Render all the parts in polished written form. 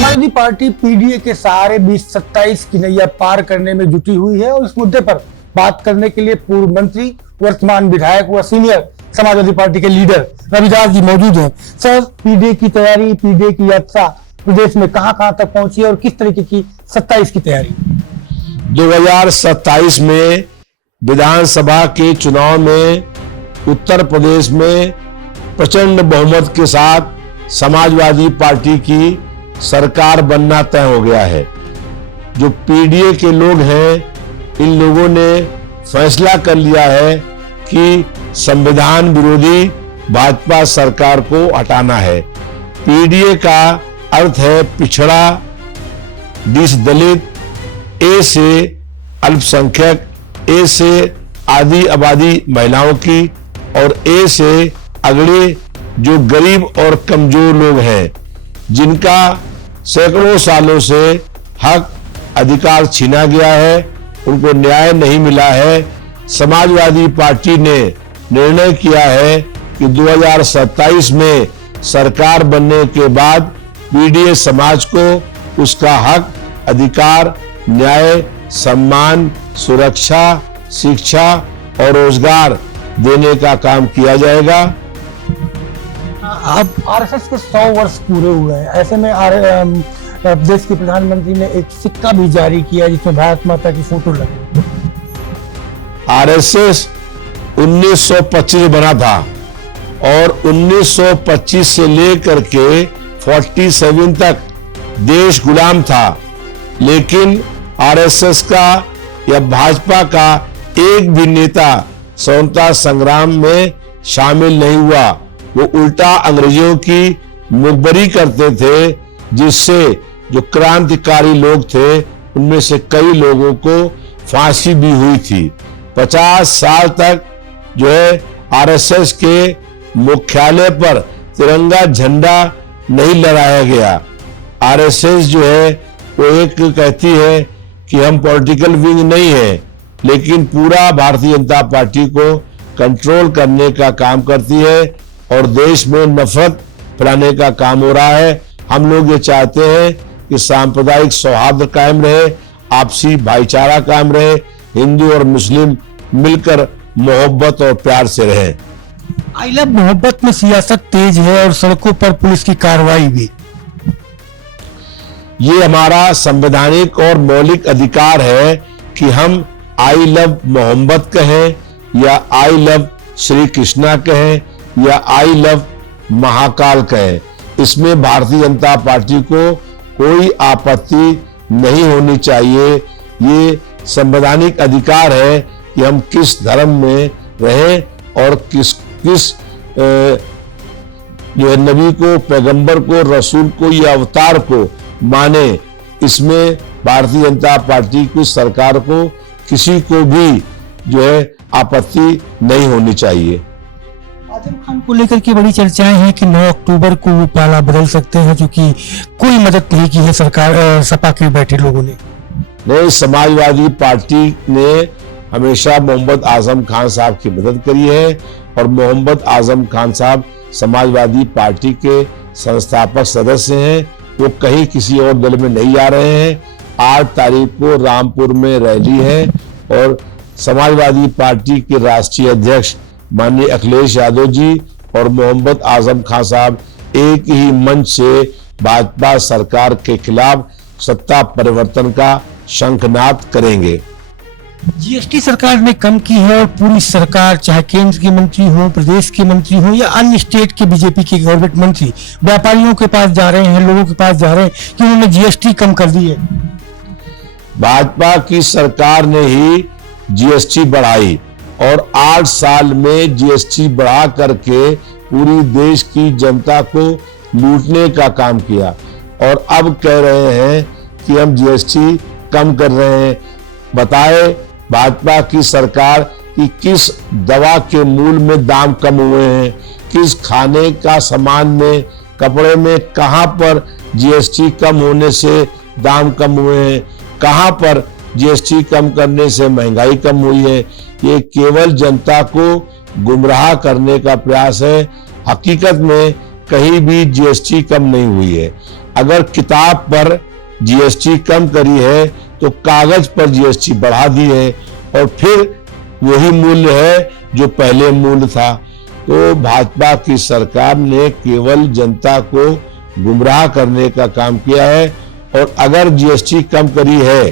Samajwadi party PDA के सहारे 2027 की नैया पार करने में जुटी हुई है और इस मुद्दे पर बात करने के लिए पूर्व मंत्री, वर्तमान विधायक व सीनियर समाजवादी पार्टी के लीडर रविदास जी मौजूद हैं। सर, पीडीए की तैयारी, पीडीए की यात्रा प्रदेश में कहां तक पहुंची है और किस तरीके की 27 की तैयारी? 2027 में विधानसभा के चुनाव में उत्तर प्रदेश में प्रचंड बहुमत के साथ समाजवादी पार्टी की सरकार बनना तय हो गया है। जो पीडीए के लोग हैं, इन लोगों ने फैसला कर लिया है कि संविधान विरोधी भाजपा सरकार को हटाना है। पीडीए का अर्थ है पिछड़ा, दलित, ए से अल्पसंख्यक, ए से आधी आबादी महिलाओं की और ए से अगड़े जो गरीब और कमजोर लोग हैं, जिनका सैकड़ों सालों से हक अधिकार छीना गया है, उनको न्याय नहीं मिला है। समाजवादी पार्टी ने निर्णय किया है कि 2027 में सरकार बनने के बाद पीडीए समाज को उसका हक, अधिकार, न्याय, सम्मान, सुरक्षा, शिक्षा और रोजगार देने का काम किया जाएगा। अब आरएसएस के 100 वर्ष पूरे हुए हैं, ऐसे में देश के प्रधानमंत्री ने एक सिक्का भी जारी किया जिसमें भारत माता की फोटो लगी। आरएसएस 1925 बना था और 1925 से लेकर के 47 तक देश गुलाम था, लेकिन आरएसएस का या भाजपा का एक भी नेता स्वतंत्रता संग्राम में शामिल नहीं हुआ। वो उल्टा अंग्रेजों की मुखबरी करते थे, जिससे जो क्रांतिकारी लोग थे उनमें से कई लोगों को फांसी भी हुई थी। 50 साल तक जो है आरएसएस के मुख्यालय पर तिरंगा झंडा नहीं लहराया गया। आरएसएस जो है वो एक कहती है कि हम पॉलिटिकल विंग नहीं है, लेकिन पूरा भारतीय जनता पार्टी को कंट्रोल करने का काम करती है और देश में नफरत फैलाने का काम हो रहा है। हम लोग ये चाहते हैं कि सांप्रदायिक सौहार्द कायम रहे, आपसी भाईचारा कायम रहे, हिंदू और मुस्लिम मिलकर मोहब्बत और प्यार से रहे। आई लव मोहब्बत में सियासत तेज है और सड़कों पर पुलिस की कार्रवाई भी। ये हमारा संवैधानिक और मौलिक अधिकार है कि हम आई लव मोहम्मद कहें या आई लव श्री कृष्णा कहें या आई लव महाकाल कहें। इसमें भारतीय जनता पार्टी को कोई आपत्ति नहीं होनी चाहिए। ये संवैधानिक अधिकार है कि हम किस धर्म में रहें और किस जो है नबी को, पैगंबर को, रसूल को या अवतार को माने। इसमें भारतीय जनता पार्टी की सरकार को किसी को भी जो है आपत्ति नहीं होनी चाहिए। आजम खान को लेकर के बड़ी चर्चाएं हैं कि 9 अक्टूबर को वो पाला बदल सकते हैं, जो कि कोई मदद नहीं की है सरकार, सपा के बैठे लोगों ने। नहीं, समाजवादी पार्टी ने हमेशा मोहम्मद आजम खान साहब की मदद करी है और मोहम्मद आजम खान साहब समाजवादी पार्टी के संस्थापक सदस्य हैं। वो कहीं किसी और दल में नहीं जा रहे हैं। 8 तारीख को रामपुर में रैली है और समाजवादी पार्टी के राष्ट्रीय अध्यक्ष माननीय अखिलेश यादव जी और मोहम्मद आजम खान साहब एक ही मंच से भाजपा सरकार के खिलाफ सत्ता परिवर्तन का शंखनाद करेंगे। जीएसटी सरकार ने कम की है और पूरी सरकार, चाहे केंद्र के मंत्री हो, प्रदेश के मंत्री हो या अन्य स्टेट के बीजेपी के गवर्नमेंट मंत्री, व्यापारियों के पास जा रहे हैं, लोगों के पास जा रहे हैं कि उन्होंने जीएसटी कम कर दी है। भाजपा की सरकार ने ही जीएसटी बढ़ाई और 8 साल में जीएसटी बढ़ा करके पूरी देश की जनता को लूटने का काम किया और अब कह रहे हैं कि हम जीएसटी कम कर रहे हैं। बताए भाजपा की सरकार कि किस दवा के मूल में दाम कम हुए हैं, किस खाने का सामान में, कपड़े में कहां पर जीएसटी कम होने से दाम कम हुए हैं, कहां पर जीएसटी कम करने से महंगाई कम हुई है। ये केवल जनता को गुमराह करने का प्रयास है। हकीकत में कहीं भी जीएसटी कम नहीं हुई है। अगर किताब पर जीएसटी कम करी है तो कागज पर जीएसटी बढ़ा दी है और फिर वही मूल्य है जो पहले मूल्य था। तो भाजपा की सरकार ने केवल जनता को गुमराह करने का काम किया है। और अगर जीएसटी कम करी है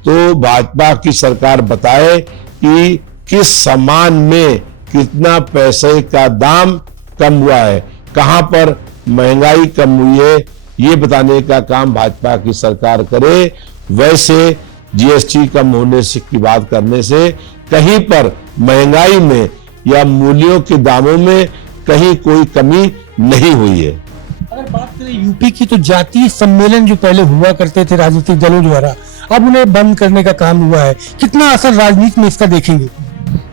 तो भाजपा की सरकार बताए कि किस सामान में कितना पैसे का दाम कम हुआ है, कहां पर महंगाई कम हुई है, ये बताने का काम भाजपा की सरकार करे। वैसे जीएसटी कम होने से की बात करने से कहीं पर महंगाई में या मूल्यों के दामों में कहीं कोई कमी नहीं हुई है। अगर बात करें यूपी की, तो जातीय सम्मेलन जो पहले हुआ करते थे राजनीतिक दलों द्वारा, अब उन्हें बंद करने का काम हुआ है। कितना असर राजनीति में इसका देखेंगे?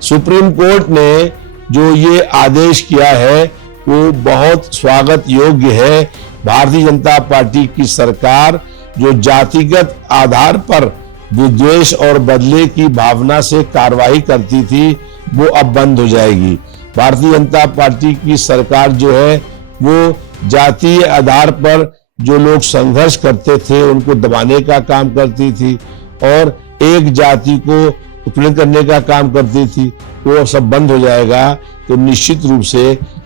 सुप्रीम कोर्ट ने जो ये आदेश किया है वो बहुत स्वागत योग्य है। भारतीय जनता पार्टी की सरकार जो जातिगत आधार पर विद्वेष और बदले की भावना से कार्रवाई करती थी वो अब बंद हो जाएगी। भारतीय जनता पार्टी की सरकार जो है वो जातीय आधार पर जो लोग संघर्ष करते थे उनको दबाने का काम करती थी और एक जाति को उत्पीड़न करने का काम करती थी। वो सब बंद हो जाएगा। तो निश्चित रूप से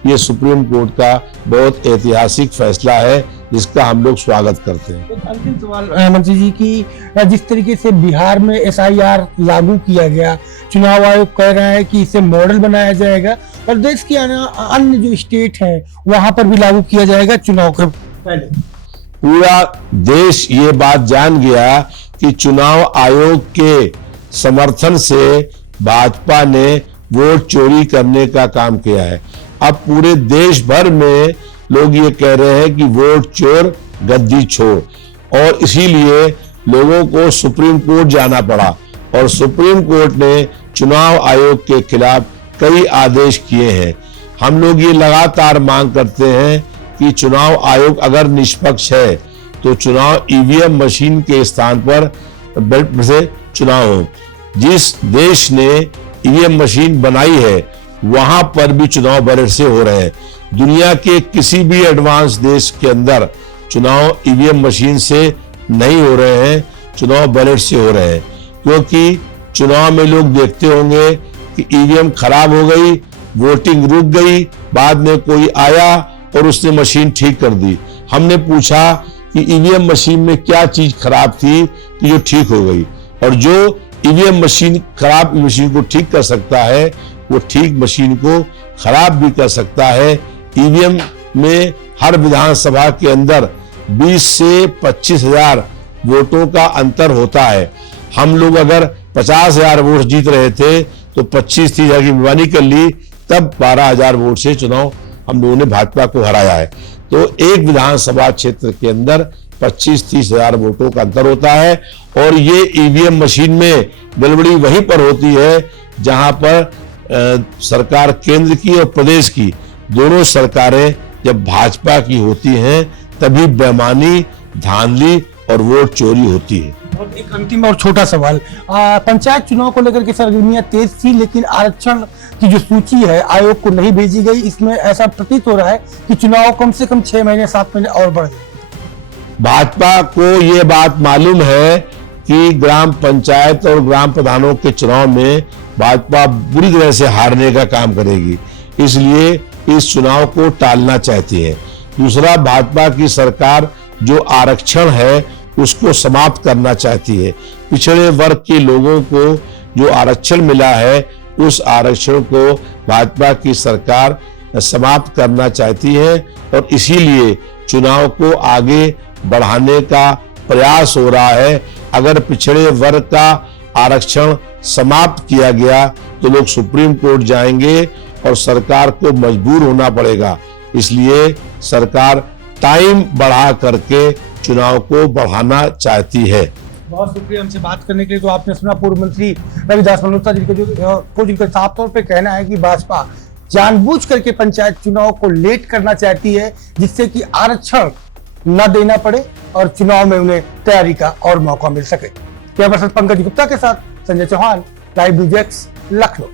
ये सुप्रीम कोर्ट का बहुत ऐतिहासिक फैसला है जिसका हम लोग स्वागत करते हैं। एक अंतिम सवाल मंत्री जी की, जिस तरीके से बिहार में एसआईआर लागू किया गया, चुनाव आयोग कह रहा है कि इसे मॉडल बनाया जाएगा और देश के अन्य जो स्टेट हैं वहां पर भी लागू किया जाएगा चुनाव के पहले। पूरा देश ये बात जान गया कि चुनाव आयोग के समर्थन से भाजपा ने वोट चोरी करने का काम किया है। अब पूरे देश भर में लोग ये कह रहे हैं कि वोट चोर गद्दी छोड़, और इसीलिए लोगों को सुप्रीम कोर्ट जाना पड़ा और सुप्रीम कोर्ट ने चुनाव आयोग के खिलाफ कई आदेश किए हैं। हम लोग ये लगातार मांग करते हैं कि चुनाव आयोग अगर निष्पक्ष है तो चुनाव ईवीएम मशीन के स्थान पर बैलेट से चुनाव हो। जिस देश ने ईवीएम मशीन बनाई है वहां पर भी चुनाव बैलेट से हो रहे हैं। दुनिया के किसी भी एडवांस देश के अंदर चुनाव ईवीएम मशीन से नहीं हो रहे हैं, चुनाव बैलेट से हो रहे हैं। क्योंकि चुनाव में लोग देखते होंगे कि ईवीएम खराब हो गई, वोटिंग रुक गई, बाद में कोई आया और उसने मशीन ठीक कर दी। हमने पूछा कि ईवीएम मशीन में क्या चीज खराब थी कि जो ठीक हो गई, और जो ईवीएम मशीन खराब मशीन को ठीक कर सकता है वो ठीक मशीन को खराब भी कर सकता है। ईवीएम में हर विधानसभा के अंदर 20 से 25,000 वोटों का अंतर होता है। हम लोग अगर 50,000 वोट जीत रहे थे तो 25-30,000 की बेईमानी कर ली, तब 12,000 वोट से चुनाव हम लोगों ने भाजपा को हराया है। तो एक विधानसभा क्षेत्र के अंदर 25-30,000 वोटों का अंतर होता है और ये ईवीएम मशीन में गड़बड़ी वहीं पर होती है जहां पर सरकार केंद्र की और प्रदेश की दोनों सरकारें जब भाजपा की होती हैं तभी बेईमानी, धांधली और वोट चोरी होती है। और एक अंतिम और छोटा सवाल, पंचायत चुनाव को लेकर के सरगर्मियां तेज थी, लेकिन आरक्षण की जो सूची है आयोग को नहीं भेजी गई। इसमें ऐसा प्रतीत हो रहा है कि चुनाव कम से कम 6 महीने 7 महीने और बढ़ जाए। भाजपा को ये बात मालूम है कि ग्राम पंचायत और ग्राम प्रधानों के चुनाव में भाजपा बुरी तरह से हारने का काम करेगी, इसलिए इस चुनाव को टालना चाहती है। दूसरा, भाजपा की सरकार जो आरक्षण है उसको समाप्त करना चाहती है। पिछड़े वर्ग के लोगों को जो आरक्षण मिला है उस आरक्षण को भाजपा की सरकार समाप्त करना चाहती है और इसीलिए चुनाव को आगे बढ़ाने का प्रयास हो रहा है। अगर पिछड़े वर्ग का आरक्षण समाप्त किया गया तो लोग सुप्रीम कोर्ट जाएंगे और सरकार को मजबूर होना पड़ेगा। इसलिए सरकार टाइम बढ़ा करके चुनाव को बढ़ाना चाहती है। बहुत शुक्रिया हमसे बात करने के लिए। तो आपने सुना पूर्व मंत्री रविदास मल्होत्रा जी को जिनका साफ तौर पे कहना है कि भाजपा जानबूझ करके पंचायत चुनाव को लेट करना चाहती है जिससे कि आरक्षण न देना पड़े और चुनाव में उन्हें तैयारी का और मौका मिल सके। कैमरा पर्सन पंकज गुप्ता के साथ Sanjay Chauhan, live news X, Lucknow.